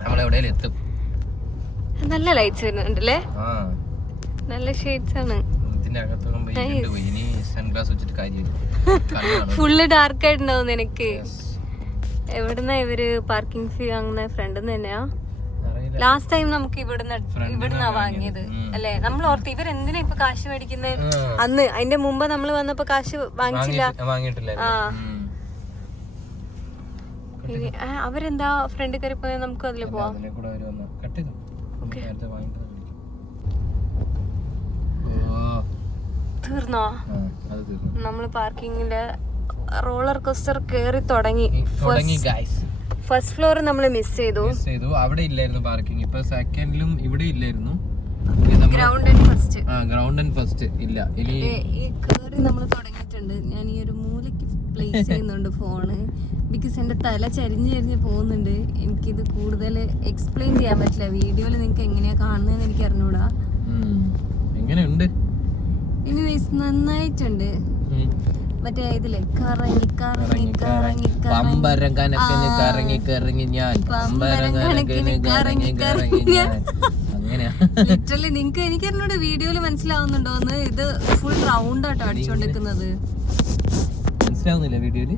നമ്മളെവിടെയും എത്തും. നല്ല ലൈറ്റ്സ് വരുന്നുണ്ടല്ലേ, നല്ല ഷെയ്ഡ്സ് ആണ്. ഫുള്ള് ഡാർക്ക് ആയിട്ടുണ്ടാവും നിനക്ക്. എവിടുന്ന ഇവര് പാർക്കിംഗ് ഫീ വാങ്ങുന്ന? ഫ്രണ്ട് തന്നെയാ. ലാസ്റ്റ് ടൈം നമുക്ക് ഇവിടുന്നാ വാങ്ങിയത് അല്ലെ? നമ്മൾ ഓർത്ത് ഇവരെന്തിനാ ഇപ്പൊ കാശ് മേടിക്കുന്നത്? അന്ന് അതിന്റെ മുമ്പ് നമ്മൾ വന്നപ്പോ കാശ് വാങ്ങിച്ചില്ല. അവരെന്താ ഫ്രണ്ട് കയറി പോയാൽ നമുക്ക് അതില് പോവാം. തീർന്നോ? നമ്മള് പാർക്കിങ്ങിന്റെ റോളർ കോസ്റ്റർ കേറി തുടങ്ങി. ഫസ്റ്റ് ഫ്ലോർ നമ്മൾ മിസ് ചെയ്തു. അവിടെ ഇല്ലായിരുന്നു പാർക്കിംഗ്. ഇപ്പൊ സെക്കൻഡിലും ഇവിടെ ഇല്ലായിരുന്നു. ഗ്രൗണ്ട് ആൻഡ് ഫസ്റ്റ് ഇല്ല. ഇനി ഈ കേറി നമ്മൾ തുടങ്ങിയിട്ടുണ്ട്. ഞാൻ ഈ ഒരു മൂലയ്ക്ക് പ്ലേസ് ചെയ്യുന്നുണ്ട് ഫോണ്. ബിക്കോസ് എന്റെ തല ചരിഞ്ഞ് പോകുന്നുണ്ട്. എനിക്കിത് കൂടുതൽ എക്സ്പ്ലെയിൻ ചെയ്യാൻ പറ്റില്ല. വീഡിയോയിൽ നിങ്ങൾക്ക് എങ്ങനെയാ കാണുന്നതെന്ന് എനിക്ക് അറിഞ്ഞൂടാ. എങ്ങനെയുണ്ട്? എനിവേസ് നന്നായിട്ടുണ്ട്. മറ്റേ ഇതിലെ ലിറ്ററലി നിങ്ങക്ക് എനിക്കറിഞ്ഞൂടെ വീഡിയോയില് മനസ്സിലാവുന്നുണ്ടോന്ന്. ഇത് ഫുൾ റൗണ്ട് ആട്ടോ അടിച്ചോണ്ടിരിക്കുന്നത്. മനസ്സിലാവുന്നില്ല വീഡിയോയില്?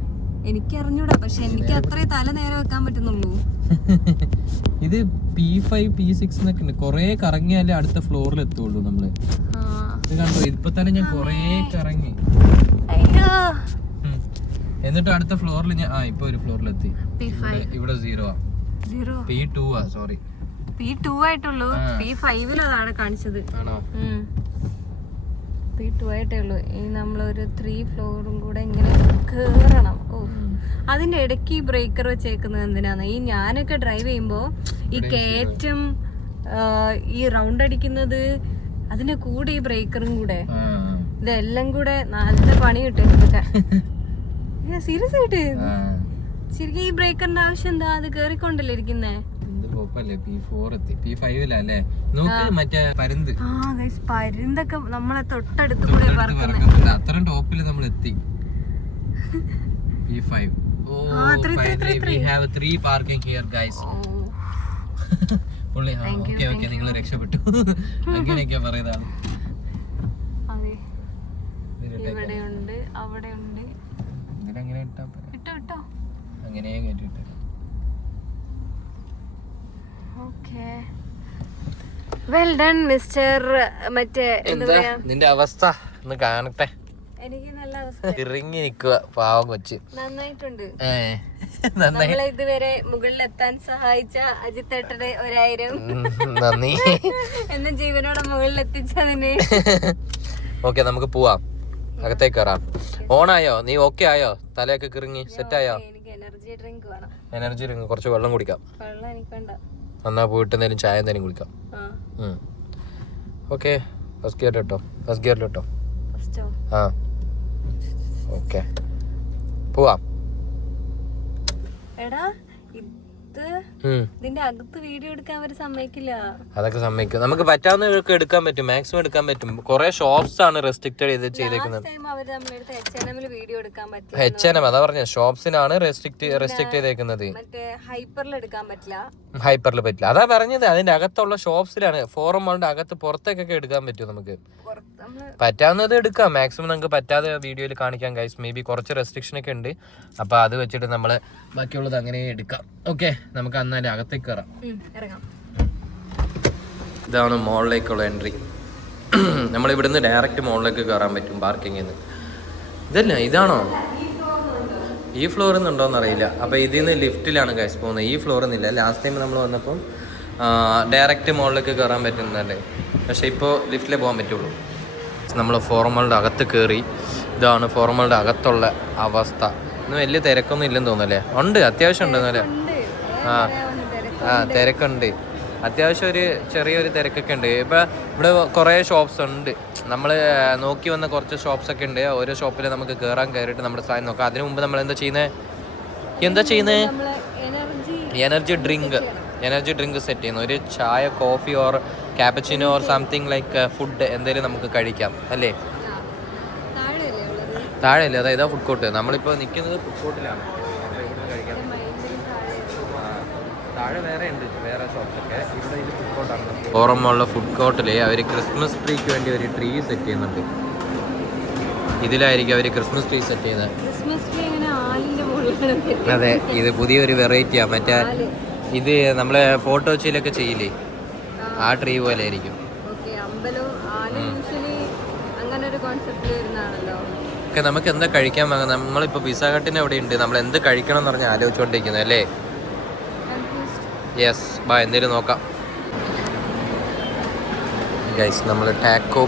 എനിക്കറിഞ്ഞൂടാ, പക്ഷെ എനിക്ക് അത്രേ തല നേരെ വെക്കാൻ പറ്റുന്നുള്ളൂ. ഇത് P5 P6 എന്നൊക്കെ ഉണ്ട്. കൊറേ കറങ്ങിയാലേ അടുത്ത ഫ്ലോറിൽ എത്തുള്ളൂ നമ്മള്. കണ്ടോ, ഇപ്പൊ തന്നെ ഞാൻ കൊറേ കറങ്ങി. എന്നിട്ട് അടുത്ത ഫ്ലോറിൽ ഞാൻ ഇപ്പൊ ഒരു ഫ്ലോറിലെത്തി. ഇവിടെ 0 P2 സോറി P2 ആയിട്ടുള്ളൂ. P5 അതാണ് കാണിച്ചത്. P2 ആയിട്ടേ ഉള്ളൂ. ഇനി നമ്മളൊരു 3 ഫ്ലോറും കൂടെ ഇങ്ങനെ കേറണം. അതിന്റെ ഇടയ്ക്ക് ഈ ബ്രേക്കർ വെച്ചേക്കുന്നത് എന്തിനാണ്? ഈ ഞാനൊക്കെ ഡ്രൈവ് ചെയ്യുമ്പോ ഈ കയറ്റം, ഈ റൗണ്ട് അടിക്കുന്നത്, അതിന്റെ കൂടെ ഈ ബ്രേക്കറും കൂടെ, ഇതെല്ലാം കൂടെ നല്ല പണി കിട്ടും. സീരിയസ് ആയിട്ട് ശരിക്കും ഈ ബ്രേക്കറിന്റെ ആവശ്യം എന്താ? അത് കേറിക്കൊണ്ടല്ലേ ഇരിക്കുന്നേ. പരുന്തൊക്കെ നമ്മളെ തൊട്ടടുത്ത് കൂടെ അത്രയും ടോപ്പിൽ നമ്മൾ എത്തി. P5. We have 3 parking here guys. നിങ്ങൾ രക്ഷപ്പെട്ടു. അങ്ങനെയൊക്കെയാ പറയുന്നതാണ്. ഇവിടെ ഉണ്ട്, അവിടെ ഉണ്ട്. ഇട്ടോ അങ്ങനെ കേട്ടിട്ട്. Okay, well done mister. മറ്റേ നിന്റെ അവസ്ഥ ഒന്ന് കാണട്ടെ. എനിക്ക് നല്ല അവസ്ഥ. ഇറങ്ങി നിക്കുക പാവം കൊച്ച്. നന്നായിട്ടുണ്ട്. നമ്മളെ ഇതുവരെ മുകളിലെത്താൻ സഹായിച്ച അജിത്തേട്ടന് 1000 നന്ദി. എന്ന ജീവനോടെ മുകളിലെത്തിച്ചതിന്. ഓക്കെ, നമുക്ക് പോവാം, അകത്തേക്ക് കയറാം. ഓണായോ? നീ ഓക്കെ ആയോ? തലയൊക്കെ കിറങ്ങി സെറ്റ് ആയോ? എനർജി ഡ്രിങ്ക് വേണം. എനർജി ഡ്രിങ്ക്, കുറച്ച് വെള്ളം കുടിക്കാം. വെള്ളം എനിക്ക് വേണ്ട. എന്നാ പോയിട്ട് എന്തെങ്കിലും ചായ എന്തെങ്കിലും കുടിക്കാം. ഓക്കെ, ഫസ്റ്റ് ഗിയറിലിട്ടോ. ആ ഓക്കെ, പോവാം. എടാ, ഇതിന്റെ അകത്ത് വീഡിയോ എടുക്കാൻ അവർ സമ്മതിക്കില്ല. അതൊക്കെ സമ്മതിക്കും. നമുക്ക് പറ്റാവുന്നതൊക്കെ എടുക്കാൻ പറ്റും, മാക്സിമം എടുക്കാൻ പറ്റും. കുറെ ഷോപ്സ് ആണ് റെസ്ട്രിക്റ്റഡ് ചെയ്തേക്കുന്നത്. H&M അതാ പറഞ്ഞ, ഷോപ്സിനാണ് റെസ്ട്രിക്ട് ചെയ്തേക്കുന്നത്. ഹൈപ്പറിൽ പറ്റില്ല. അതാ പറഞ്ഞത്, അതിന്റെ അകത്തുള്ള ഷോപ്സിലാണ്. ഫോറം മാളിന്റെ അകത്ത് പുറത്തേക്കൊക്കെ എടുക്കാൻ പറ്റും നമുക്ക്. പറ്റാവുന്നത് എടുക്കാം. മാക്സിമം നമുക്ക് പറ്റാതെ വീഡിയോയിൽ കാണിക്കാം ഗൈസ്. മേ ബി കുറച്ച് റെസ്ട്രിക്ഷൻ ഒക്കെ ഉണ്ട്. അപ്പോൾ അത് വെച്ചിട്ട് നമ്മൾ ബാക്കിയുള്ളത് അങ്ങനെ എടുക്കാം. ഓക്കെ, നമുക്ക് അന്നാലും അകത്തേക്ക് കയറാം. ഇതാണ് മോളിലേക്കുള്ള എൻട്രി. നമ്മൾ ഇവിടുന്ന് ഡയറക്റ്റ് മോളിലേക്ക് കയറാൻ പറ്റും പാർക്കിങ്ങിൽ നിന്ന്. ഇതല്ല, ഇതാണോ ഈ ഫ്ലോറിൽ നിന്നുണ്ടോയെന്ന് അറിയില്ല. അപ്പോൾ ഇതിൽ നിന്ന് ലിഫ്റ്റിലാണ് ഗൈസ് പോകുന്നത്. ഈ ഫ്ലോറിൽ നിന്നില്ല. ലാസ്റ്റ് ടൈം നമ്മൾ വന്നപ്പം ഡയറക്റ്റ് മോളിലേക്ക് കയറാൻ പറ്റുന്നതല്ലേ. പക്ഷേ ഇപ്പോൾ ലിഫ്റ്റിലേ പോകാൻ പറ്റുള്ളൂ. നമ്മൾ ഫോർമളുടെ അകത്ത് കയറി. ഇതാണ് ഫോർമളുടെ അകത്തുള്ള അവസ്ഥ. ഇന്ന് വലിയ തിരക്കൊന്നും ഇല്ലെന്ന് തോന്നുന്നല്ലേ? ഉണ്ട്, അത്യാവശ്യം ഉണ്ടെന്നല്ലേ? തിരക്കുണ്ട്. അത്യാവശ്യം ഒരു ചെറിയൊരു തിരക്കൊക്കെ ഉണ്ട്. ഇപ്പം ഇവിടെ കുറേ ഷോപ്സ് ഉണ്ട്. നമ്മൾ നോക്കി വന്ന കുറച്ച് ഷോപ്സൊക്കെ ഉണ്ട്. ഓരോ ഷോപ്പിൽ നമുക്ക് കയറിയിട്ട് നമ്മുടെ സാധനം നോക്കാം. അതിനു മുമ്പ് നമ്മൾ എന്താ ചെയ്യുന്നത്? എനർജി ഡ്രിങ്ക് സെറ്റ് ചെയ്യുന്നു. ഒരു ചായ, coffee or cappuccino or something like food എന്തെങ്കിലും നമുക്ക് കഴിക്കാം അല്ലേ? താഴെയല്ലേ? അതായത് ഫുഡ് കോർട്ട്. നമ്മളിപ്പോൾ നിൽക്കുന്നത് ഫുഡ് കോർട്ടിലാണ്. അപ്പോൾ ഇവിടെ കഴിക്കാം. താഴെ വേറെ ഉണ്ട്, വേറെ ഷോപ്സൊക്കെ. ഇവിടെ ഇത് ഫുഡ് കോർട്ടാണ്. ഓർമ്മയുള്ള ഫുഡ് കോർട്ടിൽ അവർ ക്രിസ്മസ് ട്രീക്ക് വേണ്ടി ഒരു ട്രീ സെറ്റ് ചെയ്യുന്നുണ്ട്. ഇതിലായിരിക്കും അവർ ക്രിസ്മസ് ട്രീ സെറ്റ് ചെയ്യുന്നത്. അതെ, ഇത് പുതിയൊരു വെറൈറ്റിയാണ്. മറ്റേ ഇത് നമ്മളെ ഫോട്ടോച്ചിലൊക്കെ ചെയ്യില്ലേ, ആ ട്രീ പോലെ ആയിരിക്കും. ഓക്കെ, നമുക്ക് എന്താ കഴിക്കാൻ വാങ്ങാം? നമ്മളിപ്പോൾ പിസ്സ ഹട്ടിന് എവിടെ ഉണ്ട്? നമ്മൾ എന്ത് കഴിക്കണം എന്ന് പറഞ്ഞാൽ ആലോചിച്ചുകൊണ്ടിരിക്കുന്നത് അല്ലേ? യെസ്, ബാ എന്തേലും നോക്കാം ഗൈസ്. നമ്മൾ ടാക്കോ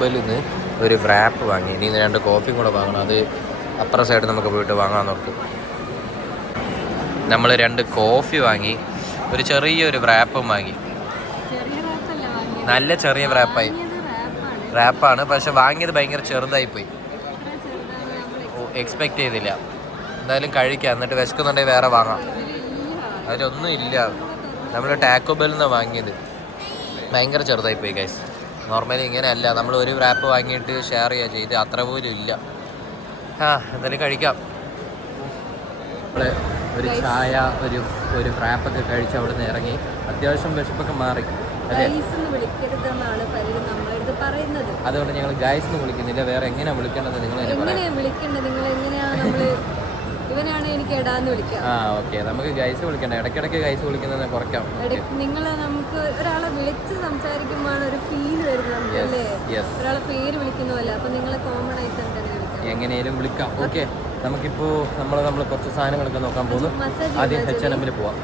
ബെല്ലിൽ നിന്ന് ഒരു റാപ്പ് വാങ്ങി. ഇനി 2 കോഫിയും കൂടെ വാങ്ങണം. അത് അപ്പുറ സൈഡ് നമുക്ക് പോയിട്ട് വാങ്ങാൻ നോക്കും. നമ്മൾ 2 കോഫി വാങ്ങി, ഒരു ചെറിയൊരു റാപ്പും വാങ്ങി. നല്ല ചെറിയ റാപ്പാണ്. പക്ഷെ വാങ്ങിയത് ഭയങ്കര ചെറുതായിപ്പോയി. എക്സ്പെക്റ്റ് ചെയ്തില്ല. എന്തായാലും കഴിക്കാം, എന്നിട്ട് വിശക്കുന്നുണ്ടെങ്കിൽ വേറെ വാങ്ങാം. അതിലൊന്നും ഇല്ല. നമ്മൾ ടാക്കോ ബെല്ലിൽ നിന്നാണ് വാങ്ങിയത്. ഭയങ്കര ചെറുതായിപ്പോയി ഗൈസ്. നോർമലി ഇങ്ങനെയല്ല. നമ്മൾ ഒരു റാപ്പ് വാങ്ങിയിട്ട് ഷെയർ ചെയ്യുക ചെയ്ത്, അത്ര പോലും ഇല്ല. എന്തായാലും കഴിക്കാം. നമ്മൾ ഒരു ചായ, ഒരു റാപ്പൊക്കെ കഴിച്ച് അവിടെ നിന്ന് ഇറങ്ങി. അത്യാവശ്യം വിശപ്പൊക്കെ മാറി അല്ലേ? അതുകൊണ്ട് ഞങ്ങൾ ഗൈസ് എന്ന് വിളിക്കുന്നില്ല. വേറെ എങ്ങനെയാണ് വിളിക്കേണ്ടത്? ഇവനാണ് എനിക്ക് എടാന്ന് വിളിക്കാം. ഓക്കെ, നമുക്ക് ഗൈസ് വിളിക്കണ്ട. ഇടയ്ക്കിടയ്ക്ക് ഗൈസ് വിളിക്കുന്നത് കുറയ്ക്കാം. നമുക്ക് ഒരാളെ വിളിച്ച് സംസാരിക്കുമ്പോഴാണ് ഒരു ഫീൽ വരുന്നത് അല്ലേ? ഒരാളെ പേര് വിളിക്കുന്ന പോലെ. അപ്പൊ നിങ്ങളെ കോമൺ ആയിട്ട് എങ്ങനെയും വിളിക്കാം. ഓക്കെ, നമുക്കിപ്പോൾ നമ്മൾ കുറച്ച് സാധനങ്ങളൊക്കെ നോക്കാൻ പോകുന്നു. ആദ്യം H&M പോവാം.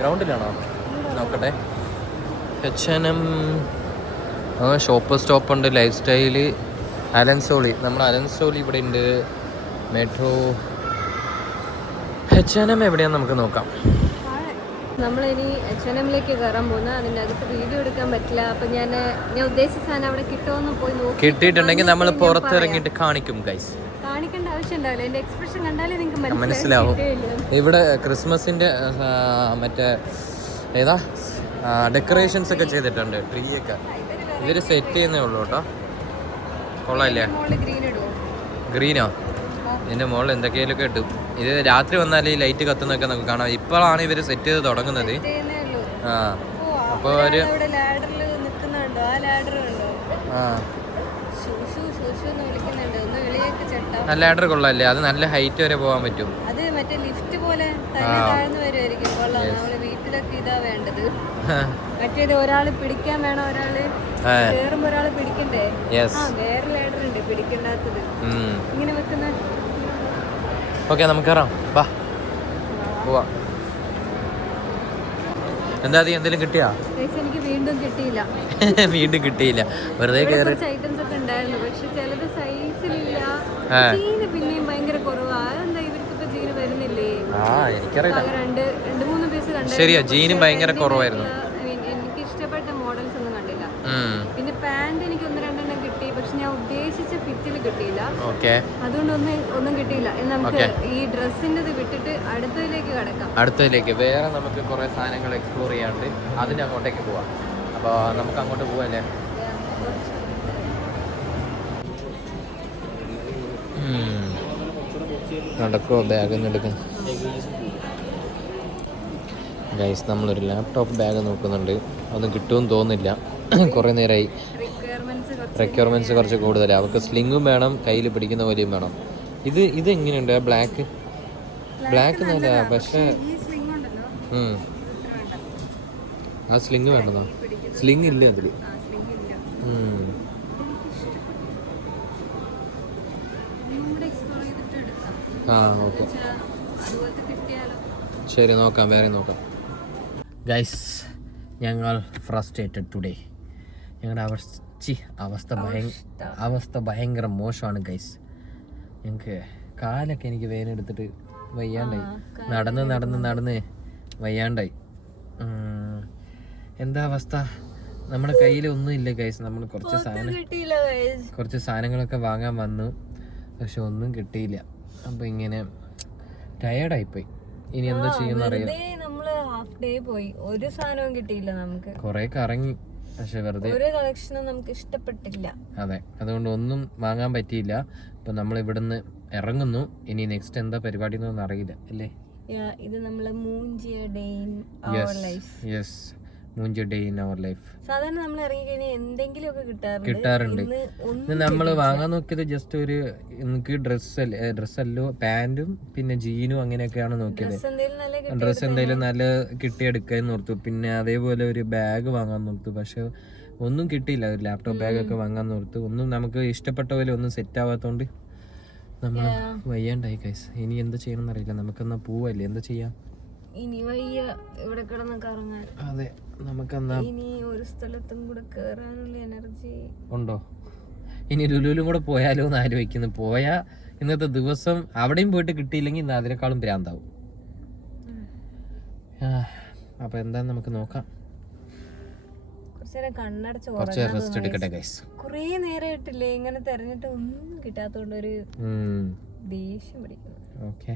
ഗ്രൗണ്ടിലാണോ? നോക്കട്ടെ. H&M ഷോപ്പ് ഉണ്ട്. Life style, Allen Solly. നമ്മുടെ അലൻസോളി ഇവിടെ ഉണ്ട്. മെട്രോ. H&M എവിടെയാണെന്ന് നമുക്ക് നോക്കാം. നമ്മളിനി H&Mലേക്ക് കയറാൻ പോകുന്ന. അതിൻ്റെ അകത്ത് വീഡിയോ എടുക്കാൻ പറ്റില്ല. അപ്പം ഞാൻ ഉദ്ദേശിച്ച സാധനം അവിടെ കിട്ടുമെന്ന് പോയി നോക്കി. കിട്ടിയിട്ടുണ്ടെങ്കിൽ നമ്മൾ പുറത്തിറങ്ങിയിട്ട് കാണിക്കും ഗൈസ്. കാണിക്കേണ്ട ആവശ്യം ഉണ്ടാവില്ല. എൻ്റെ എക്സ്പ്രഷൻ കണ്ടാലേ നിങ്ങൾക്ക് മനസ്സിലാവും. ഇവിടെ ക്രിസ്മസിൻ്റെ മറ്റേ ഏതാ ഡെക്കറേഷൻസ് ഒക്കെ ചെയ്തിട്ടുണ്ട്. ട്രീ ഒക്കെ ഇവർ സെറ്റ് ചെയ്യുന്നേ ഉള്ളൂ കേട്ടോ. കൊള്ളാമില്ലേ? ഗ്രീനോ? ഇതിൻ്റെ മുകളിൽ എന്തൊക്കെയൊക്കെ ഇട്ടു. ഇത് രാത്രി വന്നാൽ ഈ ലൈറ്റ് കത്തുന്നൊക്കെ നമുക്ക് കാണാം. ഇപ്പോഴാണ് ഇവർ സെറ്റ് ചെയ്ത് തുടങ്ങുന്നത്. അപ്പോൾ ഒരു നല്ല ലാഡർ കൊള്ളാല്ലേ? അത് നല്ല ഹൈറ്റ് വരെ പോകാൻ പറ്റും. അത് മറ്റേ ലിഫ്റ്റ് പോലെ താഴ്ന്നു വരുമായിരിക്കും. കൊള്ളാം. നമ്മള് വീട്ടിലൊക്കെ ഇതാ വേണ്ടത്. മറ്റേത് ഒരാള് പിടിക്കാൻ വേണം, ഒരാള് കേറുമ്പോ ഒരാള് പിടിക്കണ്ടേ? വേറെ ലാഡർ ഉണ്ട് പിടിക്കണ്ടാത്തത്. ഇങ്ങനെ വെക്കുന്ന. ഓക്കെ, നമുക്ക് കയറാം. വാ പോവാം. എന്താ എന്തെങ്കിലും കിട്ടിയാ? എനിക്ക് വീണ്ടും കിട്ടിയില്ല. വീണ്ടും കിട്ടിയില്ല. വെറുതെ കയറി. ഐറ്റംസ് ഒക്കെ ഉണ്ടായിരുന്നു, പക്ഷെ ചിലത് സൈസിലില്ല. ജീന് പിന്നെയും ഭയങ്കര കുറവാ. എന്താ ഇവർക്കിപ്പോ ജീന് വരുന്നില്ലേ? എനിക്കറിയാം. 2-3 പീസ് കണ്ടു. ശരിയാ, ജീനും ഭയങ്കര കുറവായിരുന്നു. എനിക്ക് ഇഷ്ടപ്പെട്ട മോഡൽസ് ഒന്നും കണ്ടില്ല. പിന്നെ പാന്റ് എനിക്ക് 1-2 കിട്ടി, പക്ഷെ ഞാൻ ഉദ്ദേശിച്ച ഫിറ്റിൽ കിട്ടിയില്ല. അതുകൊണ്ട് ഒന്നും കിട്ടിയില്ല. നമുക്ക് ഈ ഡ്രസ്സിന്റെ വിട്ടിട്ട് അടുത്തതിലേക്ക് വേറെ നമുക്ക് കുറെ സാധനങ്ങൾ എക്സ്പ്ലോർ ചെയ്യാണ്ട് അതിന് അങ്ങോട്ടേക്ക് പോവാം. അപ്പോൾ നമുക്ക് അങ്ങോട്ട് പോവല്ലേ? നടക്കുമോ? ബാഗ് എടുക്കും ഗൈസ്. നമ്മളൊരു ലാപ്ടോപ്പ് ബാഗ് നോക്കുന്നുണ്ട്. ഒന്നും കിട്ടുമെന്ന് തോന്നുന്നില്ല. കുറേ നേരമായി. റിക്വയർമെൻറ്റ്സ് കുറച്ച് കൂടുതലാണ്. അവർക്ക് സ്ലിങ്ങും വേണം, കയ്യിൽ പിടിക്കുന്ന പോലെയും വേണം. ഇത് എങ്ങനെയുണ്ട്? ബ്ലാക്ക് നല്ല, പക്ഷേ ആ സ്ലിങ് വേണ്ടതാ. സ്ലിങ് ഇല്ല അതിൽ. ആ ഓക്കെ, ശരി, നോക്കാം, വേറെ നോക്കാം. ഗൈസ്, ഞങ്ങൾ ഫ്രസ്ട്രേറ്റഡ് ടുഡേ. ഞങ്ങളുടെ അവസ്ഥ ഭയങ്കര മോശമാണ് ഗൈസ്. ഞങ്ങൾക്ക് കാലൊക്കെ എനിക്ക് വേദന എടുത്തിട്ട് വയ്യാണ്ടായി. നടന്ന് വയ്യാണ്ടായി. എന്താ അവസ്ഥ? നമ്മുടെ കയ്യിൽ ഒന്നും ഇല്ല ഗൈസ്. നമ്മൾ കുറച്ച് സാധനങ്ങളൊക്കെ വാങ്ങാൻ വന്നു, പക്ഷെ ഒന്നും കിട്ടിയില്ല. അപ്പൊ ഇങ്ങനെ ടയേർഡായിപ്പോയി. ഇനി എന്താ ചെയ്യുന്ന അറിയാം. ഒരു സാധനവും കിട്ടിയില്ല. നമുക്ക് കൊറേ കറങ്ങി, പക്ഷെ വെറുതെ ഒരു കളക്ഷനും നമുക്ക് ഇഷ്ടപ്പെട്ടില്ല. അതെ, അതുകൊണ്ട് ഒന്നും വാങ്ങാൻ പറ്റിയില്ല. അപ്പൊ നമ്മൾ ഇവിടുന്ന് ഇറങ്ങുന്നു. ഇനി നെക്സ്റ്റ് എന്താ പരിപാടി എന്നൊന്നും അറിയില്ല അല്ലേ. ഇത് നമ്മള് മൂഞ്ചിയ ഡേ ഇൻ അവർ ലൈഫ്. സാധാരണ നമ്മൾ ഇറങ്ങി കഴിഞ്ഞാൽ എന്തെങ്കിലും ഒക്കെ കിട്ടാറുണ്ട്. നമ്മൾ വാങ്ങാൻ നോക്കിയത് ജസ്റ്റ് ഒരു എനിക്ക് ഡ്രസ്സല്ലോ പാന്റും പിന്നെ ജീനും അങ്ങനെയൊക്കെയാണ് നോക്കിയത്. ഡ്രസ്സ് എന്തെങ്കിലും നല്ല കിട്ടിയെടുക്കാൻ ഓർത്തു. പിന്നെ അതേപോലെ ഒരു ബാഗ് വാങ്ങാൻ നോർത്തു, പക്ഷെ ഒന്നും കിട്ടിയില്ല. ഒരു ലാപ്ടോപ്പ് ബാഗൊക്കെ വാങ്ങാൻ ഓർത്തു. ഒന്നും നമുക്ക് ഇഷ്ടപ്പെട്ട പോലെ ഒന്നും സെറ്റ് ആവാത്തോണ്ട് നമ്മൾ വയ്യാണ്ടായി ഗൈസ്. ഇനി എന്താ ചെയ്യണമെന്ന് അറിയില്ല. നമുക്കെന്നാ പോവല്ലേ, എന്താ ചെയ്യാം? ഇനി വയ്യ ഇവിടെ കിടന്ന് കറങ്ങാൻ. അതെ, നമുക്കെന്നാ ഇനി ഒരു സ്ഥലത്തും കൂടെ കേറാനുള്ള എനർജി ഉണ്ടോ? ഇനി ലുലുലും കൂടെ പോയാലോ എന്ന് ആലോചിക്കുന്നു. പോയാ ഇന്നത്തെ ദിവസം അവിടെയും പോയിട്ട് കിട്ടിയില്ലെങ്കിൽ ഇന്ന് അതിനേക്കാളും ഭ്രാന്താവും. അപ്പൊ എന്താ നമുക്ക് നോക്കാം. കുറച്ച് റെസ്റ്റ് എടുക്കട്ടെ ഗൈസ്. കുറേ നേരമായിട്ടില്ലേ ഇങ്ങനെ തെരഞ്ഞിട്ട് ഒന്നും കിട്ടാത്തോണ്ട് ഒരു ദേഷ്യം പിടിക്കുന്നു. ഓക്കെ.